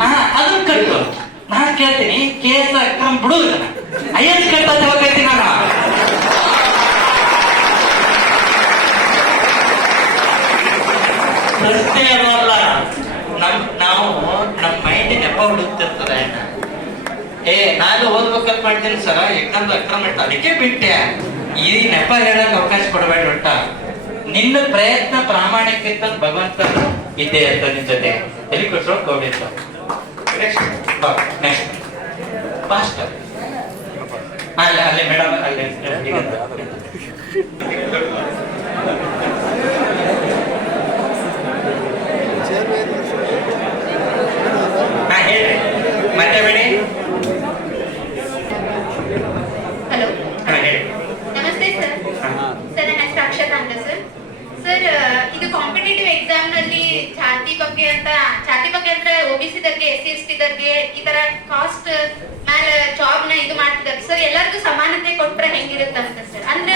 ಹಾ ಅದನ್ನ ಕಟ್ಟು. ನಾನು ಕೇಳ್ತೀನಿ, ಕೇಸ ಅಕ್ರಮ್ ಬಿಡು ಇದನ್ನ. ಐ ಎಸ್ ಕಟ್ಟ ಹೇಳ್ತೀನಿ ನಾನು? ಪ್ರಶ್ನೆ ಏನಲ್ಲ. ನಮ್, ನಾವು ನಮ್ಮ ಮೈಂಡ್ ನೆಪ ಹುಡುಕ್ತಿರ್ತದೆ. ಏ, ನಾನು ಓದ್ಬೇಕಂತ ಮಾಡ್ತೀನಿ ಸರ ಯಾಕಂದ್ರೆ ಅಕ್ರಮ ಇಟ್ಟ. ಅದಕ್ಕೆ ಬಿಟ್ಟೆ. ಈ ನೆಪ ಹೇಳಕ್ ಅವಕಾಶ ಕೊಡಬೇಡ ಒಟ್ಟ. ನಿನ್ನ ಪ್ರಯತ್ನ ಪ್ರಾಮಾಣಿಕ ಭಗವಂತ ಇದ್ದೇ ಅಂತ ನಿನ್ ಜೊತೆ. ಕೊಟ್ಟರು ಗೋವಿಂದ ನೆಕ್ಸ್ಟ್ ಫಾಸ್ಟ್ ಅಲ್ಲ ಅಲ್ಲೇ ಮೇಡಮ್ ಅಲ್ಲಿ ಈಗ ಹಾ ಹೇಳ್ರಿ ಮತ್ತೆ ಬಿಡಿ ಹಲೋ ಹಾ ಹೇಳಿ ನಮಸ್ತೆ ಸರ್ ಸರ್ ನನ್ನ ಹೆಸರು ಅಕ್ಷತಾ ಅಂತ ಸರ್ ಸರ್ ಇದು ಕಾಂಪಿಟೇಟಿವ್ ಎಕ್ಸಾಮ್ನಲ್ಲಿ ಜಾತಿ ಬಗ್ಗೆ ಅಂತ ಜಾತಿ ಬಗ್ಗೆ ಅಂದ್ರೆ ಒಬಿಸಿ ದರ್ಗೆ ಎಸ್ ಸಿ ಎಸ್ ಟಿ ದರ್ಗೆ ಈ ತರ ಕಾಸ್ಟ್ ಮೇಲೆ ಜಾಬ್ನ ಇದು ಮಾಡ್ತಿದ್ದಾರೆ ಸರ್ ಎಲ್ಲರಿಗೂ ಸಮಾನತೆ ಕೊಟ್ರೆ ಹೆಂಗಿರುತ್ತಂತ ಸರ್ ಅಂದ್ರೆ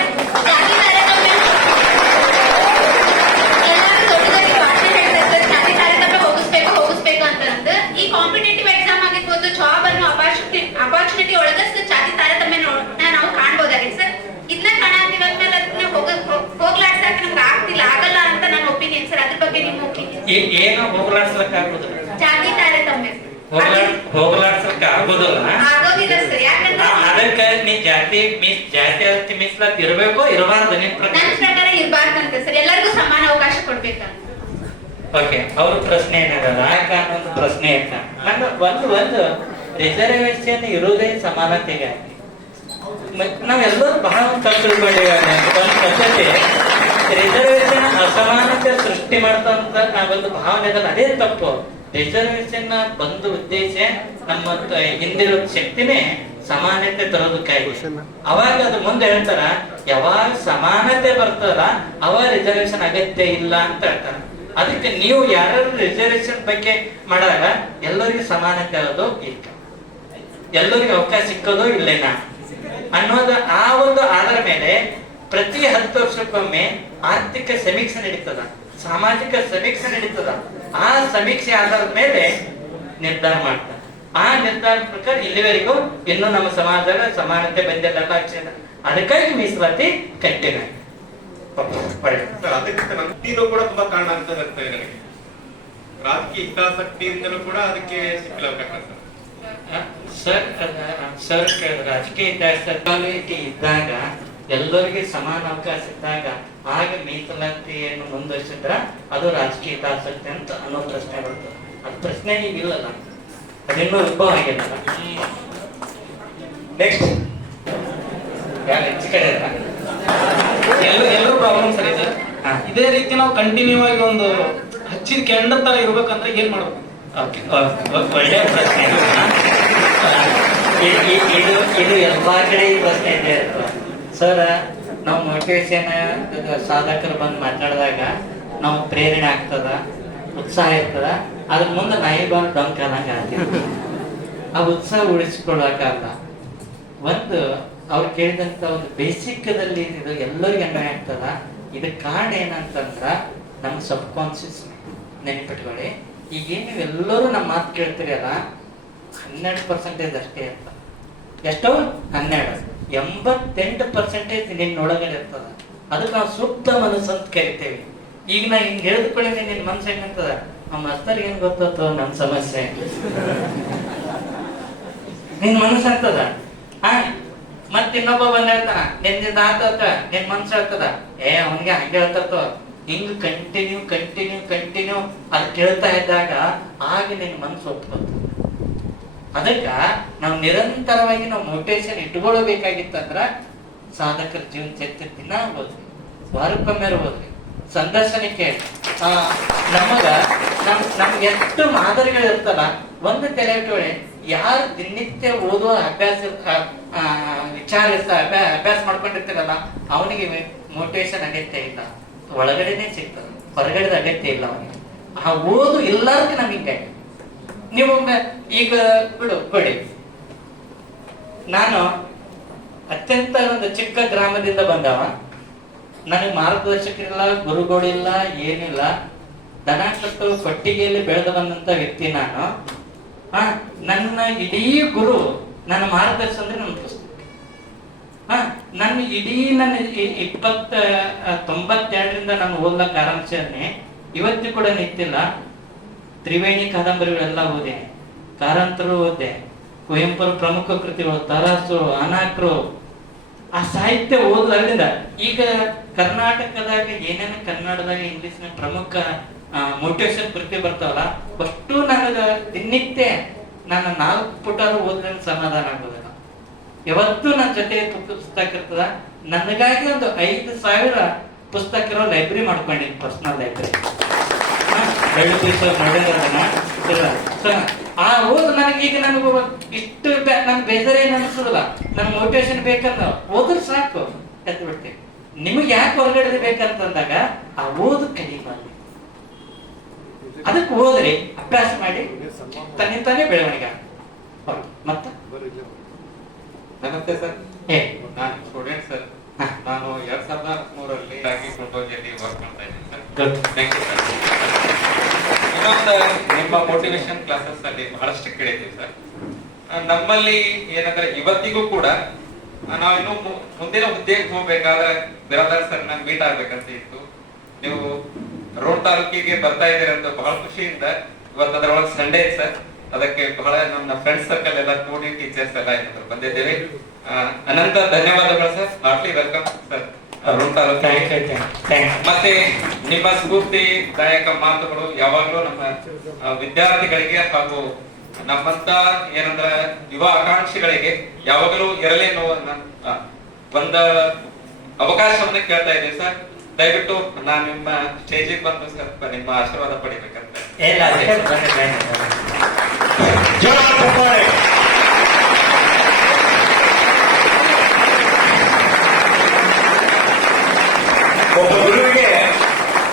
ಜಾತಿ ತಾರತಮ್ಯ ಎಲ್ಲರೂ ದೊಡ್ಡದಾಗಿ ಭಾಷೆ ಹೇಳ್ತಾರೆ ಸರ್ ಜಾತಿ ತಾರತಮ್ಯ ಹೋಗಿಸ್ಬೇಕು ಹೋಗಿಸ್ಬೇಕು ಅಂತ ಅಂದು ಈ ಕಾಂಪಿಟೇಟಿವ್ ಎಕ್ಸಾಮ್ ಆಗಿರ್ಬೋದು ಜಾಬ್ ಅನ್ನು ಅಪಾರ್ಚುನಿಟಿ ಅಪಾರ್ಚುನಿಟಿ ಒಳಗಷ್ಟು ಜಾತಿ ತಾರತಮ್ಯ ನೋಡ್ ನಾವು ಕಾಣ್ಬೋದಾಗಿದೆ ಸರ್ ಇದನ್ನ ಕಾಣಾತೀವಿ ಅಂದ್ಮೇಲೆ ಅದನ್ನ ಹೋಗ ಹೋಗ್ಲಾಡ್ಸಕ್ ನಮ್ಗೆ ಆಗ್ತಿಲ್ಲ ಆಗಲ್ಲ ಅಂತ ನನ್ನ ಒಪಿನಿಯನ್ ಸರ್ ಅದ್ರ ಬಗ್ಗೆ ನಿಮ್ಮ ಒಪಿನಿಯನ್ ಏ- ಏನು ಹೋಗ್ಲಾಡ್ಸಕ್ ಆಗುದು. ಜಾತಿ ತಾರತಮ್ಯ ಹೋಗ್ಲಾಡ್ ಹೋಗ್ಲಾಡ್ಸಕ್ ಆಗುದಿಲ್ಲ? ಆಗೋದಿಲ್ಲ ಅದಕ್ಕ ನೀ ಜಾತಿ ಮಿಸ್ ಜಾತಿ ಅತಿ ಮೀಸಲಾತಿ ಇರಬೇಕು ಇರಬಾರ್ದು ನಿನ್ ಪ್ರಕಾರ? ಇರ್ಬಾರ್ದಂತೆ ಸರ್ ಎಲ್ಲರಿಗೂ ಸಮಾನ ಅವಕಾಶ ಕೊಡ್ಬೇಕಂತ ಓಕೆ ಅವ್ರ ಪ್ರಶ್ನೆ ಏನದ? ಯಾಕ ಅನ್ನೋದು ಪ್ರಶ್ನೆ ಇತ್ತ ನನ್ನ ಒಂದು ಒಂದು ರಿಸರ್ವೇಶನ್ ಇರುವುದೇ ಸಮಾನತೆಗಾಗಿ. ನಾವೆಲ್ಲರೂ ಬಹಳ ತಪ್ಪು ತಿಳ್ಕೊಂಡಿದ್ದೇವೆ ಒಂದು ಪದ್ಧತಿ. ರಿಸರ್ವೇಶನ್ ಅಸಮಾನತೆ ಸೃಷ್ಟಿ ಮಾಡ್ತಂತ ನಾವೊಂದು ಭಾವನೆ ಅದೇ ತಪ್ಪು. ರಿಸರ್ವೇಶನ್ ಬಂದ ಉದ್ದೇಶ ನಮ್ಮ ಹಿಂದಿರೋ ಶಕ್ತಿನೇ ಸಮಾನತೆ ತರೋದಕ್ಕಾಗಿ. ಅವಾಗ ಅದು ಮುಂದೆ ಹೇಳ್ತಾರ ಯಾವಾಗ ಸಮಾನತೆ ಬರ್ತದ ಅವಾಗ ರಿಸರ್ವೇಶನ್ ಅಗತ್ಯ ಇಲ್ಲ ಅಂತ ಹೇಳ್ತಾರ. ಅದಕ್ಕೆ ನೀವು ಯಾರು ರಿಸರ್ವೇಶನ್ ಬಗ್ಗೆ ಮಾಡಾಗ ಎಲ್ಲರಿಗೂ ಸಮಾನತೆ ಆಗೋದು ಇಲ್ಲ ಎಲ್ಲರಿಗೂ ಅವಕಾಶ ಸಿಕ್ಕೋದು ಇಲ್ಲೇನಾ? ಅನ್ನೋದು ಆ ಒಂದು ಆಧಾರ ಮೇಲೆ ಪ್ರತಿ ಹತ್ತು ವರ್ಷಕ್ಕೊಮ್ಮೆ ಆರ್ಥಿಕ ಸಮೀಕ್ಷೆ ನಡೀತದ ಸಾಮಾಜಿಕ ಸಮೀಕ್ಷೆ ನಡೀತದ. ಆ ಸಮೀಕ್ಷೆ ಆಧಾರದ ಮೇಲೆ ನಿರ್ಧಾರ ಮಾಡ್ತಾರೆ. ಆ ನಿರ್ಧಾರ ಪ್ರಕಾರ ಇಲ್ಲಿವರೆಗೂ ಇನ್ನೂ ನಮ್ಮ ಸಮಾಜದ ಸಮಾನತೆ ಬಂದಿಲ್ಲ ಅದಕ್ಕಾಗಿ ಮೀಸಲಾತಿ ಕಟ್ಟಿನ ಅದಕ್ಕಿಂತ ಕೂಡ ತುಂಬಾ ಕಾರಣ ಅಂತ ಅನಿಸ್ತದೆ ನನಗೆ ರಾಜಕೀಯ ಹಿತಾಸಕ್ತಿಯಿಂದಲೂ ಕೂಡ ಅದಕ್ಕೆ ಸಿಕ್ಕಿಲ್ಲ ಸರ್. ಸರ್ ರಾಜಕೀಯ ಹಿತಾಸಕ್ತಿ ಇದ್ದಾಗ ಎಲ್ಲರಿಗೆ ಸಮಾನ ಅವಕಾಶ ಇದ್ದಾಗ ಹಾಗೆ ಮೀಸಲಾತಿಯನ್ನು ಮುಂದುವರಿಸಿದ್ರ ಅದು ರಾಜಕೀಯ ಹಿತಾಸಕ್ತಿ ಅಂತ ಅನ್ನೋ ಪ್ರಶ್ನೆ ಬರ್ತದೆ ಅದು ಪ್ರಶ್ನೆ ಈಗ ಇಲ್ಲಲ್ಲ ಅದಿನ್ನೂ ಉದ್ಭವ ಆಗಿಲ್ಲ. ನೆಕ್ಸ್ಟ್ ಯಾರು ಹೆಚ್ಚು ಕಡೆ ಇದ್ರ? ಎಲ್ಲ ಎಲ್ಲರೂ ಪ್ರಾಬ್ಲಮ್ ಸರ್ ಇದು ಇದೇ ರೀತಿ ನಾವು ಕಂಟಿನ್ಯೂ ಆಗಿ ಒಂದು ಹಚ್ಚಿದ ಕೆಂಡ ತರ ಇರ್ಬೇಕಂದ್ರೆ ಏನ್ ಮಾಡ್ಬೇಕು? ಒಳ್ಳೆ ಪ್ರಶ್ನೆ. ಇದು ಇದು ಎಲ್ಲಾ ಕಡೆ ಈ ಪ್ರಶ್ನೆ ಇದೆ. ಸರ್ ನಾವು ಮೋಟಿವೇಶನ್ ಸಾಧಕರು ಬಂದು ಮಾತಾಡಿದಾಗ ನಾವು ಪ್ರೇರಣೆ ಆಗ್ತದ, ಉತ್ಸಾಹ ಇರ್ತದ. ಅದ್ರ ಮುಂದೆ ನಾಯಿ ಬಂದು ಡಂಕ್ ಅನ್ನಂಗ ಆ ಉತ್ಸಾಹ ಉಳಿಸ್ಕೊಳ್ಳೋಕ್ಕಾಗಲ್ಲ ಒಂದು ಅವ್ರು ಕೇಳಿದಂತ ಒಂದು ಬೇಸಿಕ್ದಲ್ಲಿ ಇದು ಎಲ್ಲರಿಗೂ ಅನ್ವಯ ಆಗ್ತದ. ಇದಕ್ಕೆ ಕಾರಣ ಏನಂತಂದ್ರ, ನಮ್ಮ ಸಬ್ ಕಾನ್ಸಿಯಸ್ ನೆನ್ಪಿಟ್ಕೊಳ್ಳಿ. ಈಗೇನು ನೀವೆಲ್ಲರೂ ನಮ್ಮ ಮಾತು ಕೇಳ್ತೀರಲ್ಲ ಹನ್ನೆರಡು ಪರ್ಸೆಂಟೇಜ್ ಅಷ್ಟೇ ಅಂತ. ಎಷ್ಟೋ? ಹನ್ನೆರಡು. ಎಂಬತ್ತೆಂಟು ಪರ್ಸೆಂಟೇಜ್ ನಿನ್ನೊಳಗಡೆ ಇರ್ತದ. ಅದಕ್ಕೆ ನಾವು ಸೂಕ್ತ ಮನಸ್ಸು ಅಂತ ಕರಿತೇವೆ. ಈಗ ನಾ ಹಿಂಗ್ ಹೇಳಿದ್ಕೊಳ್ಳಿ ನಿನ್ನ ಮನಸ್ಸು ಹೆಂಗಂತದ ನಮ್ಮ ಮಸ್ತರ್ಗೆ ಏನ್ ಗೊತ್ತಾಗ್ತದ ನಮ್ಮ ಸಮಸ್ಯೆ. ನಿನ್ ಮನಸ್ಸು ಆಗ್ತದ ಆ ಮತ್ ಇನ್ನೊಬ್ಬ ಬಂದ್ ಹೇಳ್ತಾನ ನಿನ್ನಿಂದ ಆತ ನಿನ್ ಮನ್ಸು ಹೇಳ್ತದ? ಏ, ಅವನಿಗೆ ಹಂಗೆ ಹೇಳ್ತರ್ತವ ಹಿಂಗ್ ಕಂಟಿನ್ಯೂ ಕಂಟಿನ್ಯೂ ಕಂಟಿನ್ಯೂ ಅದ್ ಕೇಳ್ತಾ ಇದ್ದಾಗ ಆಗ ನಿನ್ ಮನ್ಸು ಒಪ್ಕೋತ. ಅದಕ್ಕ ನಾವು ನಿರಂತರವಾಗಿ ನಾವು ಮೋಟಿವೇಶನ್ ಇಟ್ಕೊಳ್ಬೇಕಾಗಿತ್ತಂದ್ರ ಸಾಧಕರ ಜೀವನ ಚರಿತ್ರೆ ದಿನ ಓದ್ರಿ ವಾರಕ್ಕೊಮ್ಮೆ ಓದ್ರಿ ಸಂದರ್ಶನಕ್ಕೆ ಆ, ನಮಗ ನಮ್ ನಮ್ಗೆ ಎಷ್ಟು ಮಾದರಿಗಳು ಇರ್ತಲ್ಲ ಒಂದು ತಲೆ ಇಟ್ಕೊಳ್ಳಿ. ಯಾರು ದಿನನಿತ್ಯ ಓದುವ ಅಭ್ಯಾಸ ವಿಚಾರ ಅಭ್ಯಾಸ ಮಾಡ್ಕೊಂಡಿರ್ತೀರಲ್ಲ ಅವನಿಗೆ ಮೋಟಿವೇಶನ್ ಅಗತ್ಯ ಇಲ್ಲ. ಒಳಗಡೆನೆ ಸಿಗ್ತದೆ ಹೊರಗಡೆದ ಅಗತ್ಯ ಇಲ್ಲ ಅವನಿಗೆ. ಆ ಓದು ಎಲ್ಲರಿಗೂ ನಮಗೆ ನೀವು ಈಗ ಬಿಡು, ಬಿಡಿ. ನಾನು ಅತ್ಯಂತ ಒಂದು ಚಿಕ್ಕ ಗ್ರಾಮದಿಂದ ಬಂದವ. ನನಗೆ ಮಾರ್ಗದರ್ಶಕರಿಲ್ಲ, ಗುರುಗಳಿಲ್ಲ, ಏನಿಲ್ಲ. ದನ ಕಟ್ಟು ಕೊಟ್ಟಿಗೆಯಲ್ಲಿ ಬೆಳೆದು ಬಂದಂತ ವ್ಯಕ್ತಿ ನಾನು. ಹ, ನನ್ನ ಇಡೀ ಗುರು ನನ್ನ ಮಾರ್ಗದರ್ಶನ ಅಂದ್ರೆ ನನ್ನ ಪುಸ್ತಕ. ಹಾ, ನನ್ನ ಇಡೀ ನನ್ನ ಇಪ್ಪತ್ತ, ತೊಂಬತ್ತೆರಡರಿಂದ ನಾನು ಓದ್ಲಕ್ಕೆ ಆರಂಭಿಸಿದ್ನೆ. ಇವತ್ತು ಕೂಡ ನಿಂತಿಲ್ಲ. ತ್ರಿವೇಣಿ ಕಾದಂಬರಿಗಳೆಲ್ಲ ಓದೆ, ಕಾರಂತರು ಓದೆ, ಕುವೆಂಪುರ ಪ್ರಮುಖ ಕೃತಿಗಳು, ತರಾಸು ಅನಾಕ್ರು ಆ ಸಾಹಿತ್ಯ ಓದೋದ್ರಿಂದ ಈಗ ಕರ್ನಾಟಕದಾಗ ಏನೇನು ಕನ್ನಡದಾಗ ಇಂಗ್ಲಿಷ್ನ ಪ್ರಮುಖ ಮೋಟಿವೇಶನ್ ಕೃತಿ ಬರ್ತಾವಲ್ಲ, ಅಷ್ಟು ನನಗ ದಿನನಿತ್ಯ ನನ್ನ ನಾಲ್ಕು ಪುಟ ಓದ್ರೆ ಸಮಾಧಾನ ಆಗೋದಿಲ್ಲ ಯಾವತ್ತೂ ನನ್ನ ಜೊತೆ ಪುಸ್ತಕ ಪುಸ್ತಕ ಇರ್ತದ, ನನಗಾಗಿ ಒಂದು ಐದು ಸಾವಿರ ಪುಸ್ತಕ ಇರೋ ಲೈಬ್ರರಿ ಮಾಡ್ಕೊಂಡಿನಿ, ಪರ್ಸನಲ್ ಲೈಬ್ರರಿ. ಆ ಓದು ನನಗೆ ಈಗ ನನಗೆ ಇಷ್ಟು ನನ್ ಬೇಜಾರ ಏನ್ ಅನ್ಸೋದಿಲ್ಲ. ನನ್ ಮೋಟಿವೇಶನ್ ಬೇಕಂದ ಓದ್ರೆ ಸಾಕು. ಎತ್ತ ಬಿಡ್ತೀವಿ ನಿಮಗೆ ಯಾಕೆ ಹೊರಗಡೆ ಬೇಕಂತಂದಾಗ ಆ ಓದು ಕಲಿಬಾರ್ದು ಅದಕ್ಕೆ ಓದ್ರಿ ಅಭ್ಯಾಸ ಮಾಡಿ ತನ್ನಿಂತಾನೇ ಬೆಳವಣಿಗೆ ಮತ್ತೆ? ನಮಸ್ತೆ ಸರ್. ಏ. ನಾನು ಸ್ಟೂಡೆಂಟ್ ಸರ್. ನಾನು ಎರಡ್ ಸಾವಿರದ ಮೂರರಲ್ಲಿ ರಾಗಿ ಟೆಕ್ನಾಲಜಿಯಲ್ಲಿ ವರ್ಕ್ ಮಾಡ್ತಾ ಇದ್ದೀನಿ ಸರ್. ನಿಮ್ಮ ಮೋಟಿವೇಶನ್ ಕ್ಲಾಸಸ್ ಅಲ್ಲಿ ಬಹಳಷ್ಟು ಕೇಳಿದ್ದೀವಿ ಸರ್ ನಮ್ಮಲ್ಲಿ ಏನಂದ್ರೆ ಇವತ್ತಿಗೂ ಕೂಡ ಆ, ನಾವಿನ್ನು ಮು- ಮುಂದಿನ ಹುದ್ದೆಗೆ ಹೋಗ್ಬೇಕಾದ್ರೆ ಬಿರಾದಾರ್ ಸರ್ ನಾನು ಮೀಟ್ ಆಗ್ಬೇಕಂತ ಇತ್ತು. ನೀವು ರೋಡ್ ತಾಲೂಕಿಗೆ ಬರ್ತಾ ಇದ್ದೀರಿ ಅಂತ ಬಹಳ ಖುಷಿಯಿಂದ ಇವತ್ತು ಅದರೊಳಗೆ ಸಂಡೇ ಸರ್ ಅದಕ್ಕೆ ಬಹಳ ನಮ್ಮ ಫ್ರೆಂಡ್ ಸರ್ಕಲ್ ಎಲ್ಲ ಕೂಡಿ ಟೀಚರ್ಸ್ ಎಲ್ಲ ಏನಾದ್ರು ಬಂದಿದ್ದೀವಿ ಅನಂತ ಧನ್ಯವಾದಗಳು ಸರ್. ಹಾರ್ಟ್ಲಿ ವೆಲ್ಕಮ್ ಸರ್ ಮತ್ತೆ ನಿಮ್ಮ ಸ್ಫೂರ್ತಿದಾಯಕ ಮಾತುಗಳು ಯಾವಾಗಲೂ ನಮ್ಮ ವಿದ್ಯಾರ್ಥಿಗಳಿಗೆ ಹಾಗೂ ನಮ್ಮಂತ ಏನಂದ್ರ ಯುವ ಆಕಾಂಕ್ಷಿಗಳಿಗೆ ಯಾವಾಗಲೂ ಇರಲಿ ಅನ್ನೋ ನನ್ನ, ಆ, ಒಂದ ಅವಕಾಶವನ್ನ ಕೇಳ್ತಾ ಇದ್ದೀವಿ ಸರ್ ದಯವಿಟ್ಟು ನಾನು ನಿಮ್ಮ ಸ್ಟೇಜಿಗೆ ಬಂದು ಸ್ವಲ್ಪ ನಿಮ್ಮ ಆಶೀರ್ವಾದ ಪಡಿಬೇಕಂತ. ಇಲ್ಲ. ಒಬ್ಬ ಗುರುವಿಗೆ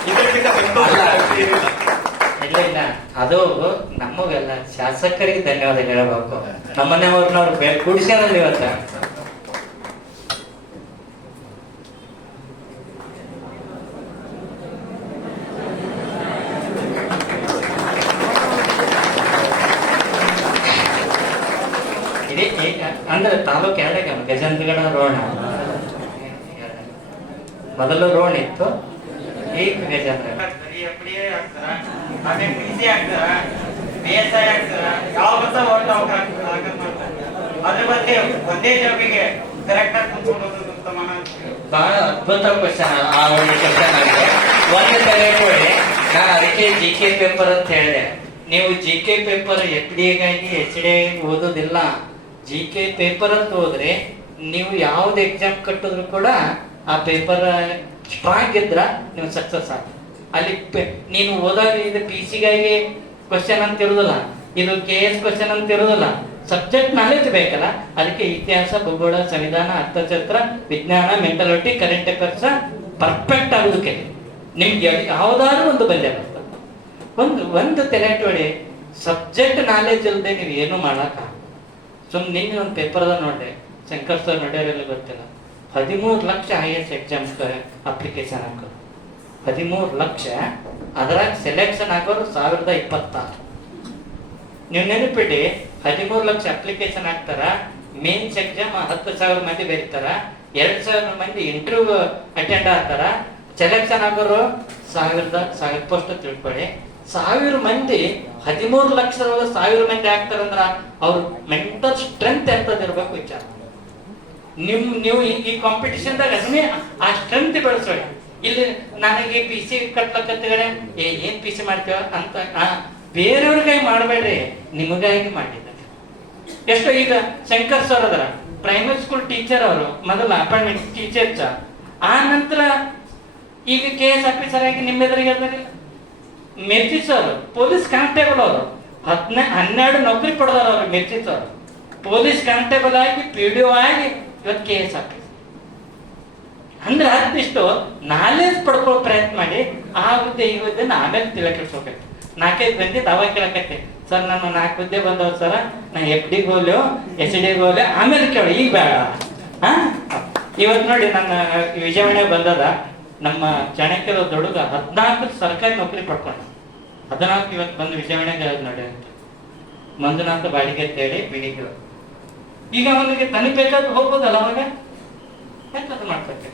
ಇದಕ್ಕಿಂತ ಇಲ್ಲ. ಇಲ್ಲ ಅದು ನಮಗೆಲ್ಲ ಶಾಸಕರಿಗೆ ಧನ್ಯವಾದ ಹೇಳಬೇಕು. ನಮ್ಮನೆಯವ್ರನ್ನವ್ರು ಬೇರೆ ಕೂಡಿಸ್ಯಾರಲ್ಲ ಇವತ್ತ ಇಡೀ ಈ- ಅಂದ್ರೆ ತಾಲೂಕು ಎರಡಕ್ಕೆ ಗಜೇಂದ್ರಗಡ ರೋಣ ಮೊದಲು ರೋಣ ಇತ್ತು ಈಗ ಗಜೇಂದ್ರಗಡ ಬರೀ ಎಫ್ಡಿಎ ಹಾಕ್ತಾರ ಆಮೇಲೆ ಪಿಸಿ ಹಾಕ್ತಾರ ಬೇಸಾಯ ಹಾಕ್ತಾರ ಯಾವ ಬಸ ರೋಣ ಇತ್ತು. ಈಗ ಹಾಕಕ್ ಮಾಡ್ತಾರೆ ಅದ್ರ ಬದಲಿ ಒಂದೇ ಜಾಬಿಗೆ ಕರೆಕ್ಟ್ ಆಗಿ ಕುಂತ್ಕೊಂಡು ಬಹಳ ಅದ್ಭುತ ಕ್ವಶನ್ ಆ ಒಂದು ಕ್ವಶನ್ ಆಗಿದೆ. ಒಂದು ತಲೆ ಕೊಡಿ ನಾನು ಅದಕ್ಕೆ ಜಿ ಕೆ ಪೇಪರ್ ಅಂತ ಹೇಳಿದೆ. ನೀವು G K paper F D ಗಾಗಿ ಎಚ್ ಡಿ ಓದೋದಿಲ್ಲ. ಜಿ ಕೆ ಪೇಪರ್ ಅಂತ ಹೋದ್ರೆ ನೀವು ಯಾವ್ದು ಎಕ್ಸಾಮ್ ಕಟ್ಟಿದ್ರು ಕೂಡ ಆ ಪೇಪರ್ ಸ್ಟ್ರಾಂಗ್ ಇದ್ರ ನೀವು ಸಕ್ಸಸ್ ಆಗ ಅಲ್ಲಿ ನೀನು ಓದಾಗ ಇದು ಪಿ ಸಿಗಾಗಿ ಕ್ವಶನ್ ಅಂತ ಇರುದಿಲ್ಲ. ಇದು ಕೆ ಎಸ್ ಕ್ವಶನ್ ಅಂತ ಇರುದಿಲ್ಲ. ಸಬ್ಜೆಕ್ಟ್ ನಾಲೆಜ್ ಬೇಕಲ್ಲ, ಅದಕ್ಕೆ ಇತಿಹಾಸ, ಭೂಗೋಳ, ಸಂವಿಧಾನ, ಅರ್ಥಶಾಸ್ತ್ರ, ವಿಜ್ಞಾನ ಮೆಂಟಾಲಿಟಿ ಕರೆಂಟ್ ಅಫೇರ್ಸ್ ಪರ್ಫೆಕ್ಟ್ ಆಗುದಕ್ಕೆ. ನಿಮ್ಗೆ ಯಾವ್ದಾದ್ರು ಒಂದು ಬಂದೆ ಬರ್ತದೆ. ಒಂದು ಒಂದು ತೆರೆಟೊಡೆ ಸಬ್ಜೆಕ್ಟ್ ನಾಲೆಜ್ ಇಲ್ಲದೆ ನೀವು ಏನು ಮಾಡಕ್ಕ ಸುಮ್ಮನೆ ನಿನ್ನೆ ಒಂದು ಪೇಪರ್ದಾಗ ನೋಡಿದೆ, ಶಂಕರ್ ಸರ್ ನೋಡ್ಯಾರಲ್ಲಿ ಗೊತ್ತಿಲ್ಲ. ಹದಿಮೂರು lakh I S exam application ಹಾಕೋದು. ಹದಿಮೂರು ಲಕ್ಷ, ಅದ್ರಾಗ ಸೆಲೆಕ್ಷನ್ ಆಗೋರು ಸಾವಿರದ ಇಪ್ಪತ್ತಾರು. ನೀವು ನೆನಪಿಡಿ, ಹದಿಮೂರು ಲಕ್ಷ ಅಪ್ಲಿಕೇಶನ್ ಹಾಕ್ತಾರ ಮೇನ್ಸ್ ಎಕ್ಸಾಮ್ ಹತ್ತು ಸಾವಿರ ಮಂದಿ ಬರೀತಾರ, ಎರಡು ಸಾವಿರ ಮಂದಿ ಇಂಟರ್ವ್ಯೂ ಅಟೆಂಡ್ ಆಗ್ತಾರ ಸೆಲೆಕ್ಷನ್ ಆಗೋರು ಸಾವಿರದ, ಸಾವಿರ ಪೋಸ್ಟ್ ತಿಳ್ಕೊಳ್ಳಿ ಸಾವಿರ ಮಂದಿ, ಹದಿಮೂರು ಲಕ್ಷದ ಸಾವಿರ ಮಂದಿ ಆಗ್ತಾರಂದ್ರ ಅವ್ರ ಮೆಂಟಲ್ ಸ್ಟ್ರೆಂತ್ ಎಂತದಿರ್ಬೇಕು ವಿಚಾರ. ನಿಮ್, ನೀವು ಈ- ಕಾಂಪಿಟಿಷನ್ದಾಗ ಅದನ್ನೇ ಆ ಸ್ಟ್ರೆಂತ್ ಬೆಳೆಸೋಣ ಇಲ್ಲಿ ನನಗೆ ಪಿ ಸಿ ಕಟ್ಲಕತ್ತಿದ್ರೆ ಏ, ಏನ್ ಪಿ ಸಿ ಮಾಡ್ತೀವ ಅಂತ ಬೇರೆಯವ್ರಿಗಾಗಿ ಮಾಡಬೇಡ್ರಿ, ನಿಮಗಾಗಿ ಮಾಡಿದ್ದಾರೆ ಎಷ್ಟೋ ಈಗ ಶಂಕರ್ ಸರ್ ಅದರ ಪ್ರೈಮರಿ ಸ್ಕೂಲ್ ಟೀಚರ್ ಅವರು, ಮೊದಲ ಅಪಾಯಿಂಟ್ಮೆಂಟ್ ಟೀಚರ್ಸ್ ಆ ನಂತರ ಈಗ ಕೆ ಎಸ್ ಆಫೀಸರ್ ಆಗಿ ನಿಮ್ಮ ಎದುರಿಗೆ ಹೇಳ್ತಾರೆ ಮಿರ್ಚಿ ಸರ್ ಪೊಲೀಸ್ ಕಾನ್ಸ್ಟೇಬಲ್ ಅವರು. ಹದಿನ, ಹನ್ನೆರಡು ನೌಕರಿ ಪಡೆದವರು ಅವರು ಮಿರ್ಚಿ ಸರ್ ಪೊಲೀಸ್ ಕಾನ್ಸ್ಟೇಬಲ್ ಆಗಿ ಪಿ ಡಿ ಒ ಆಗಿ ಇವತ್ತು ಕೆ ಎಸ್ ಆಫೀಸ್ ಅಂದ್ರೆ ಅದಿಷ್ಟು ನಾಲೆಜ್ ಪಡ್ಕೊಳ್ಳೋ ಪ್ರಯತ್ನ ಮಾಡಿ, ಆ ಹುದ್ದೆ, ಈ ಹುದ್ದೆ ಆಮೇಲೆ ತಿಳಕಿಸ್ಕೋಬೇಕು ನಾಲ್ಕೈದು ಮಂದಿ ತಾವ ಕೇಳಕತ್ತೆ. ಸರ್ ನಾನು ನಾಲ್ಕು ಹುದ್ದೆ ಬಂದವ್ ಸರ, ನಾ ಎಫ್ ಡಿ ಹೋಗ್ಲು ಎಸ್ ಡಿ ಹೋಗ್ಲೆ ಆಮೇಲೆ ಕೇಳು, ಈಗ ಬೇಡ. ಹಾ? ಇವತ್ತು ನೋಡಿ ನನ್ನ ವಿಜಯವಾಣಿ ಬಂದದ, ನಮ್ಮ ಚಾಣಕ್ಯದ ದೊಡ್ಡ ಹದಿನಾಲ್ಕು ಸರ್ಕಾರಿ ನೌಕರಿ ಪಡ್ಕೊಂಡ. ಹದಿನಾಲ್ಕು ಇವತ್ತು ಬಂದು ವಿಜಯವಾಣಿಗೆ ನೋಡಿ ಅಂತ. ಮಂಜುನಾಥ ಬಾಡಿಗೆ ಅಂತೇಳಿ ಬಿಡಿಗೆ ಈಗ ಅವನಿಗೆ ತನಿ ಬೇಕಾದ್ರೂ ಹೋಗ್ಬೋದಲ್ಲ ಅವಾಗ? ಮಾಡ್ತಕ್ಕೆ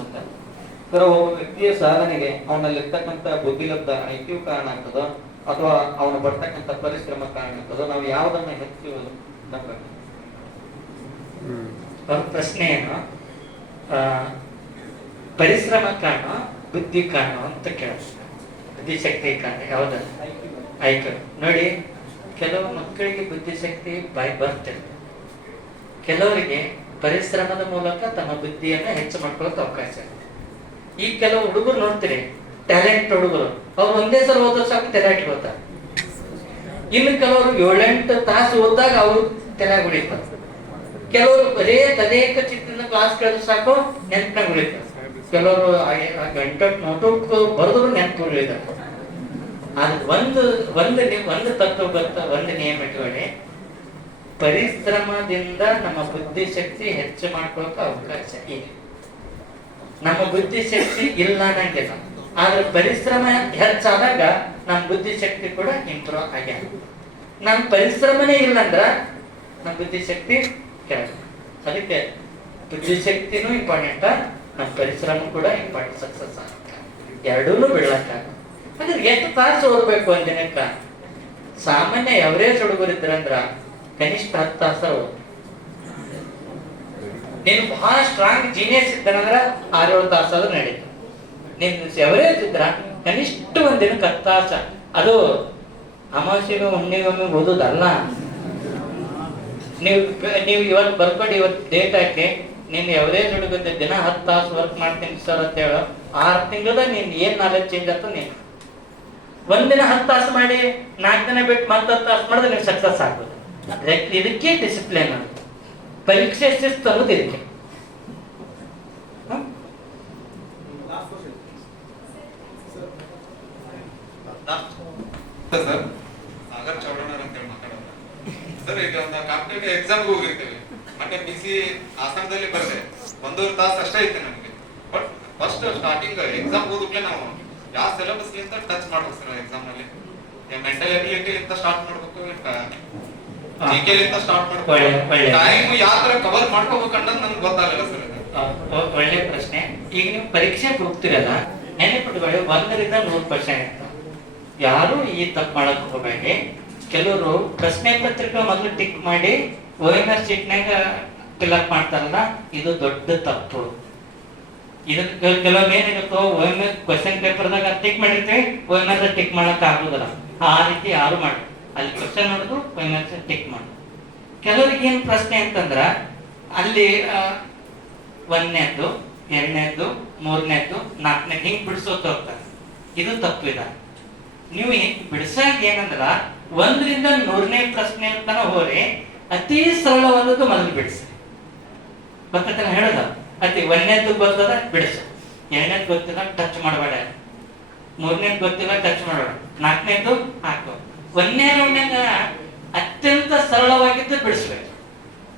ಅಂತ. ಸರ್ ಒಬ್ಬ ವ್ಯಕ್ತಿಯ ಸಾಧನೆಗೆ ಅವನಲ್ಲಿರ್ತಕ್ಕಂಥ ಬುದ್ಧಿಲಬ್ಧ ಐಕ್ಯೂ ಕಾರಣ ಆಗ್ತದೋ? ಅಥವಾ ಅವನು ಬರ್ತಕ್ಕಂಥ ಪರಿಶ್ರಮ ಕಾರಣ ಆಗ್ತದೋ? ನಾವು ಯಾವುದನ್ನ ಹೆಚ್ಚು ಹ್ಮ್. ಅವ್ರ ಪ್ರಶ್ನೆ ಏನು ಆ, ಪರಿಶ್ರಮ ಕಾರಣ ಬುದ್ಧಿ ಕಾರಣ ಅಂತ ಕೇಳಿಸ್ತಾರೆ. ಬುದ್ಧಿಶಕ್ತಿ ಕಾರಣ ಯಾವುದು? ಆಯ್ತು ನೋಡಿ, ಕೆಲವು ಮಕ್ಕಳಿಗೆ ಬುದ್ಧಿಶಕ್ತಿ ಬಾಯಿ ಬರ್ತದೆ ಕೆಲವರಿಗೆ ಪರಿಶ್ರಮದ ಮೂಲಕ ತಮ್ಮ ಬುದ್ಧಿಯನ್ನ ಹೆಚ್ಚು ಮಾಡ್ಕೊಳ್ಳೋಕೆ ಅವಕಾಶ ಇರುತ್ತೆ. ಈ ಕೆಲವು ಹುಡುಗರು ನೋಡ್ತೀರಿ, ಟ್ಯಾಲೆಂಟ್ ಹುಡುಗರು, ಅವ್ರು ಒಂದೇ ಸಲ ಓದೋ ಸಾಕು ತಲೆ ಇಟ್ಕೊಳ್ತಾರೆ ಇನ್ನು ಕೆಲವರು ಏಳೆಂಟು ತಾಸು ಓದಿದಾಗ ಅವರು ತಲೆ ಉಳಿತಾರೆ ಕೆಲವರು ಬರೇ ತದೇಕ ಚಿತ್ರದ ಕ್ಲಾಸ್ ಕೇಳಿದ್ರೆ ಸಾಕು, ನೆನಪಿನಾಗ ಉಳಿತಾರೆ ಕೆಲವರು ಗಂಟೆ ನೋಟಕ್ಕೆ ಬರೆದ್ರು ನೆನಪು ಆದ್ರೆ ಒಂದು ಒಂದು ಒಂದು ತತ್ವ ಬರ್ತ ಒಂದು ನಿಯಮ ಇಟ್ಕೊಳ್ಳಿ. ಪರಿಶ್ರಮದಿಂದ ನಮ್ಮ ಬುದ್ಧಿಶಕ್ತಿ ಹೆಚ್ಚು ಮಾಡ್ಕೊಳಕ ಅವಕಾಶ ಇದೆ. ನಮ್ಮ ಬುದ್ಧಿಶಕ್ತಿ ಇಲ್ಲ ಅನ್ನಂಗಿಲ್ಲ. ಆದ್ರೆ ಪರಿಶ್ರಮ ಹೆಚ್ಚಾದಾಗ ನಮ್ಮ ಬುದ್ಧಿಶಕ್ತಿ ಕೂಡ ಇಂಪ್ರೂವ್ ಆಗ್ಯಾದ ನಮ್ಮ ಪರಿಶ್ರಮನೇ ಇಲ್ಲಂದ್ರ ನಮ್ಮ ಬುದ್ಧಿಶಕ್ತಿ ಕೆಳಗ. ಅದಕ್ಕೆ ಬುದ್ಧಿಶಕ್ತಿನೂ ಇಂಪಾರ್ಟೆಂಟ್ ನಮ್ಮ ಪರಿಶ್ರಮ ಕೂಡ ಇಂಪಾರ್ಟೆಂಟ್ ಸಕ್ಸಸ್ ಆಗುತ್ತೆ. ಎರಡೂ ಬಿಡ್ಲಕ್ಕಾಗ ಅಂದ್ರೆ ಎಷ್ಟು ತಾಸು ಓದ್ಬೇಕು ಒಂದ್ ದಿನಕ್ಕ ಸಾಮಾನ್ಯ ಎವರೇಜ್ ಹುಡುಗರು ಇದ್ರಂದ್ರ ಕನಿಷ್ಠ ಹತ್ತು ತಾಸ ನೀನು ಬಹಳ ಸ್ಟ್ರಾಂಗ್ ಜೀನಿಯಸ್ ಇದ್ದಾನಂದ್ರ ಆರೇಳು ತಾಸಾದ್ರೂ ನಡೀತು. ನೀನ್ ಎವರೇಜ್ ಇದ್ರ ಕನಿಷ್ಠ ಒಂದ್ ದಿನಕ್ಕೆ ಹತ್ತು ತಾಸ. ಅದು ಅಮಾವಾಸ್ಯೆಗೆ ಹುಣ್ಣಿಗೊಮ್ಮೆ ಓದೋದಲ್ಲ. ನೀವು ನೀವು ಇವತ್ತು ಬರ್ಕೊಂಡು ಇವತ್ತು ಡೇಟ್ ಹಾಕಿ ನೀನ್ ಎವರೇಜ್ ಹುಡುಗದ ದಿನ ಹತ್ತು ತಾಸು ವರ್ಕ್ ಮಾಡ್ತೀನಿ ಸರ್ ಅಂತ ಹೇಳ. ಆರ್ ತಿಂಗಳ ನೀನ್ ಏನ್ ನಾಲೆಜ್ ಚೇಂಜ್ ಆಯ್ತು ನೀನು? ಒಂದಿನ ಹತ್ತು ತಾಸು ಮಾಡಿ, ನಾಲ್ಕು ದಿನ ಬಿಟ್ಟು ಮತ್ತೆ ಹತ್ತು ತಾಸು ಮಾಡಿದ್ರೆ ನೀವು ಸಕ್ಸಸ್ ಆಗ್ಬೋದು. ಇದಕ್ಕೆ ಡಿಸಿಪ್ಲಿನ್ ಅದು. ಪರೀಕ್ಷೆ ಶಿಸ್ತು ಅನ್ನೋದು ಇದಕ್ಕೆ? ಸರ್, ಸಾಗರ್ ಅಂತ ಹೇಳಿ ಮಾತಾಡೋದು. ಸರ್, ಈಗ ಕಾಂಪಿಟೇಟಿವ್ ಎಕ್ಸಾಮ್ಗೆ ಹೋಗಿರ್ತೀವಿ. ಮತ್ತೆ ಪಿ ಸಿ ಆಸನದಲ್ಲಿ ಬರದೆ ಒಂದೂವರೆ ತಾಸು ಅಷ್ಟೇ ಐತೆ ನಮಗೆ. ಬಟ್ ಫಸ್ಟ್ ಸ್ಟಾರ್ಟಿಂಗ್ ಎಕ್ಸಾಮ್ ಓದಕ್ಕೆ ನಾವು ಯಾವ ಸಿಲೆಬಸ್ ಲಿಂತ ಟಚ್ ಮಾಡ್ಬೇಕು ಸರ್ ಎಕ್ಸಾಮ್ ಅಲ್ಲಿ? ಮೆಂಟಲ್ ಎಬಿಲಿಟಿ ಲಿಂದ ಸ್ಟಾರ್ಟ್ ಮಾಡ್ಬೇಕು. ಜಿಕೆ ಸ್ಟಾರ್ಟ್ ಮಾಡ್ಬೇಕು? ಟೈಮ್ ಯಾವ ತರ ಕವರ್ ಮಾಡ್ಕೋಬೇಕು ಅನ್ನೋದು ನಮ್ಗೆ ಗೊತ್ತಾಗಲ್ಲ ಸರ್ ಒಳ್ಳೆ ಪ್ರಶ್ನೆ. ಈಗ ನೀವು ಪರೀಕ್ಷೆ ಹೋಗ್ತಿರಲ್ಲ ನೆನಪಿಟ್ಕೊಳ್ಳಿ ಒಂದರಿಂದ ನೂರು ಪರ್ಸೆಂಟ್ ಅಂತ. ಯಾರು ಈ ತಪ್ಪು ಮಾಡಕ್ ಹೋಗಬೇಡಿ? ಕೆಲವರು ಪ್ರಶ್ನೆ ಪತ್ರಿಕೆ ಮೊದಲು ಟಿಕ್ ಮಾಡಿ ಓ ಎಂ ಆರ್ ಶೀಟ್ನಾಗ ಫಿಲ್ಅಪ್ ಮಾಡ್ತಾರಲ್ಲ, ಇದು ದೊಡ್ಡ ತಪ್ಪು. ಇದಕ್ಕೆ ಕೆಲ- ಕೆಲವೊಮ್ಮೆ ಏನಿರುತ್ತೋ ಒಮ್ಮೆ ಕ್ವಶನ್ ಪೇಪರ್ದಾಗ ಟಿಕ್ ಮಾಡಿರ್ತೀವಿ ಒಮ್ಮೆ ಟಿಕ್ ಮಾಡಕ್ ಆಗುದಿಲ್ಲ. ಆ ರೀತಿ ಯಾರು ಮಾಡಿ, ಅಲ್ಲಿ ಕ್ವಶನ್ ಹೊಡೆದು ಒಮ್ಮೆ ಟಿಕ್ ಮಾಡುದು ಕೆಲವರಿಗೆ ಏನ್ ಪ್ರಶ್ನೆ ಅಂತಂದ್ರ, ಅಲ್ಲಿ ಒಂದನೇದ್ದು, ಎರಡನೇದ್ದು, ಮೂರನೇದ್ದು ನಾಲ್ಕನೇದು ಹಿಂಗ್ ಬಿಡಿಸೋತ ಹೋಗ್ತಾರೆ. ಇದು ತಪ್ಪಿದ ನೀವು ಹಿಂಗ್ ಬಿಡಿಸಾಗ ಏನಂದ್ರ, ಒಂದರಿಂದ ನೂರನೇ ಪ್ರಶ್ನೆ ತನ ಹೋರಿ ಅತಿ ಸರಳವಾದದ್ದು ಮೊದಲು ಬಿಡಿಸಿ. ಗೊತ್ತಲ್ಲ ಹೇಳೋದ, ಅತಿ ಒಂದನೇದ್ದು ಗೊತ್ತದ ಬಿಡಿಸು. ಎರಡನೇದು ಗೊತ್ತಿಲ್ಲ ಟಚ್ ಮಾಡಬೇಡ. ಮೂರನೇದು ಗೊತ್ತಿಲ್ಲ ಟಚ್ ಮಾಡಬೇಡ. ನಾಲ್ಕನೇದು ಹಾಕು. ಒಂದನೇ ರೌಂಡ್ನಾಗ ಅತ್ಯಂತ ಸರಳವಾಗಿದ್ದು ಬಿಡಿಸ್ಬೇಕು.